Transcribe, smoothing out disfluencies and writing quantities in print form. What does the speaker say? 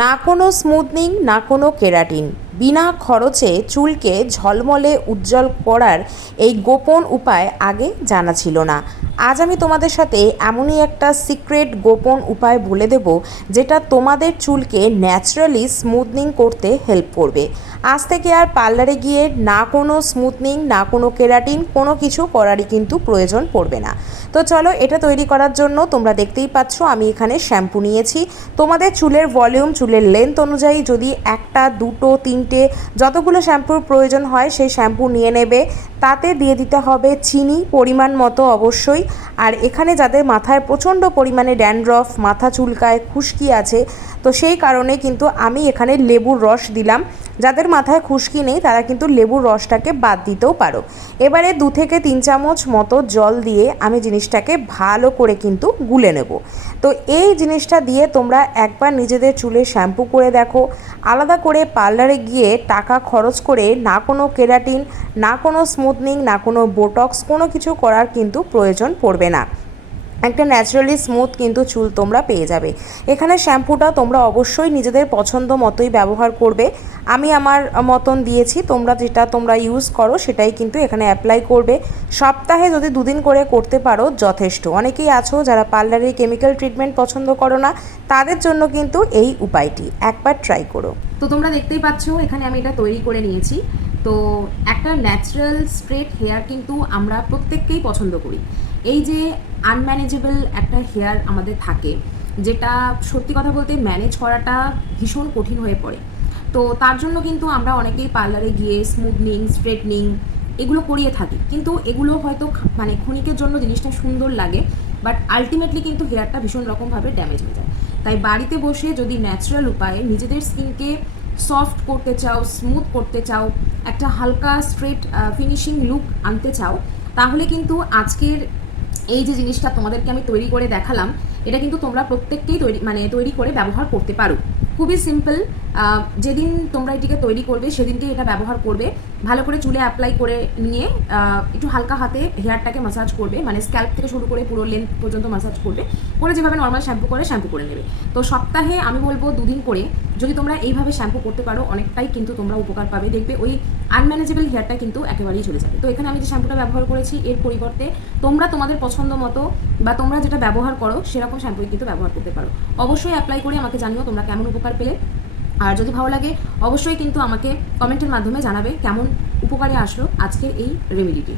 না কোনো স্মুথনিং, না কোনো কেরাটিন, বিনা খরচে চুলকে ঝলমলে উজ্জ্বল করার এই গোপন উপায় আগে জানা ছিল না। আজ আমি তোমাদের সাথে এমনই একটা সিক্রেট গোপন উপায় বলে দেব, যেটা তোমাদের চুলকে ন্যাচারালি স্মুথনিং করতে হেল্প করবে। আজ থেকে আর পার্লারে গিয়ে না কোনো স্মুথনিং, না কোনো কেরাটিন, কোনো কিছু করারই কিন্তু প্রয়োজন পড়বে না। তো চলো, এটা তৈরি করার জন্য তোমরা দেখতেই পাচ্ছ আমি এখানে শ্যাম্পু নিয়েছি। তোমাদের চুলের ভলিউম, চুলের লেন্থ অনুযায়ী যদি একটা, দুটো, তিনটে যতগুলো শ্যাম্পুর প্রয়োজন হয় সেই শ্যাম্পু নিয়ে নেবে। তাতে দিয়ে দিতে হবে চিনি পরিমাণ মতো অবশ্যই। আর এখানে যাদের মাথায় প্রচণ্ড পরিমাণে ড্যান্ড্রফ, মাথা চুলকায়, খুশকি আছে, তো সেই কারণে কিন্তু আমি এখানে লেবুর রস দিলাম। যাদের মাথায় খুশকি নেই তারা কিন্তু লেবুর রসটাকে বাদ দিতেও পারো। এবারে 2 থেকে 3 চামচ মতো জল দিয়ে আমি জিনিসটাকে ভালো করে কিন্তু গুলে নেব। তো এই জিনিসটা দিয়ে তোমরা একবার নিজেদের চুলে শ্যাম্পু করে দেখো। আলাদা করে পার্লারে গিয়ে টাকা খরচ করে না কোনো কেরাটিন, না কোনো স্মুথনিং, না কোনো বোটক্স, কোনো কিছু করার কিন্তু প্রয়োজন পড়বে না। একটা ন্যাচারালি স্মুথ কিন্তু চুল তোমরা পেয়ে যাবে। এখানে শ্যাম্পুটা তোমরা অবশ্যই নিজেদের পছন্দ মতোই ব্যবহার করবে। আমি আমার মতন দিয়েছি, তোমরা যেটা তোমরা ইউজ করো সেটাই কিন্তু এখানে অ্যাপ্লাই করবে। সপ্তাহে যদি 2 দিন করে করতে পারো যথেষ্ট। অনেকেই আছো যারা পার্লারে কেমিক্যাল ট্রিটমেন্ট পছন্দ করো না, তাদের জন্য কিন্তু এই উপায়টি একবার ট্রাই করো। তো তোমরা দেখতেই পাচ্ছ এখানে আমি এটা তৈরি করে নিয়েছি। তো একটা ন্যাচারাল স্ট্রেট হেয়ার কিন্তু আমরা প্রত্যেককেই পছন্দ করি। এই যে আনম্যানেজেবল একটা হেয়ার আমাদের থাকে, যেটা সত্যি কথা বলতে ম্যানেজ করাটা ভীষণ কঠিন হয়ে পড়ে। তো তার জন্য কিন্তু আমরা অনেকেই পার্লারে গিয়ে স্মুথনিং, স্ট্রেটনিং এগুলো করিয়ে থাকি। কিন্তু এগুলো হয়তো মানে ক্ষণিকের জন্য জিনিসটা সুন্দর লাগে, বাট আলটিমেটলি কিন্তু হেয়ারটা ভীষণ রকমভাবে ড্যামেজ হয়ে যায়। তাই বাড়িতে বসে যদি ন্যাচারাল উপায়ে নিজেদের স্কিনকে সফট করতে চাও, স্মুথ করতে চাও, একটা হালকা স্ট্রেট ফিনিশিং লুক আনতে চাও, তাহলে কিন্তু আজকের এই যে জিনিসটা তোমাদেরকে আমি তৈরি করে দেখালাম, এটা কিন্তু তোমরা প্রত্যেককেই তৈরি করে ব্যবহার করতে পারো। খুবই সিম্পল। যেদিন তোমরা এটিকে তৈরি করবে সেদিনকে এটা ব্যবহার করবে। ভালো করে চুলে অ্যাপ্লাই করে নিয়ে একটু হালকা হাতে হেয়ারটাকে মাসাজ করবে, মানে স্ক্যাল্প থেকে শুরু করে পুরো লেন্থ পর্যন্ত মাসাজ করবে, করে যেভাবে নর্মাল শ্যাম্পু করে শ্যাম্পু করে নেবে। তো সপ্তাহে আমি বলবো 2 দিন করে যদি তোমরা এইভাবে শ্যাম্পু করতে পারো, অনেকটাই কিন্তু তোমরা উপকার পাবে। দেখবে ওই আনম্যানেজেবল হেয়ারটা কিন্তু একেবারেই চলে যাবে। তো এখানে আমি যে শ্যাম্পুটা ব্যবহার করেছি, এর পরিবর্তে তোমরা তোমাদের পছন্দ মতো বা তোমরা যেটা ব্যবহার করো সেরকম শ্যাম্পুই কিন্তু ব্যবহার করতে পারো। অবশ্যই অ্যাপ্লাই করে আমাকে জানিও তোমরা কেমন উপকার পেলে। আর যদি ভালো লাগে অবশ্যই কিন্তু আমাকে কমেন্টের মাধ্যমে জানাবে কেমন উপকারে আসলো আজকের এই রেমেডিটি।